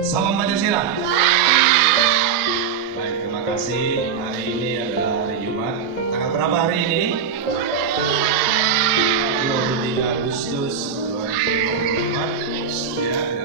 Salam Pancasila. Baik, terima kasih. Hari ini adalah hari Jumat. Tanggal berapa hari ini? 23 Agustus 2024. Ya.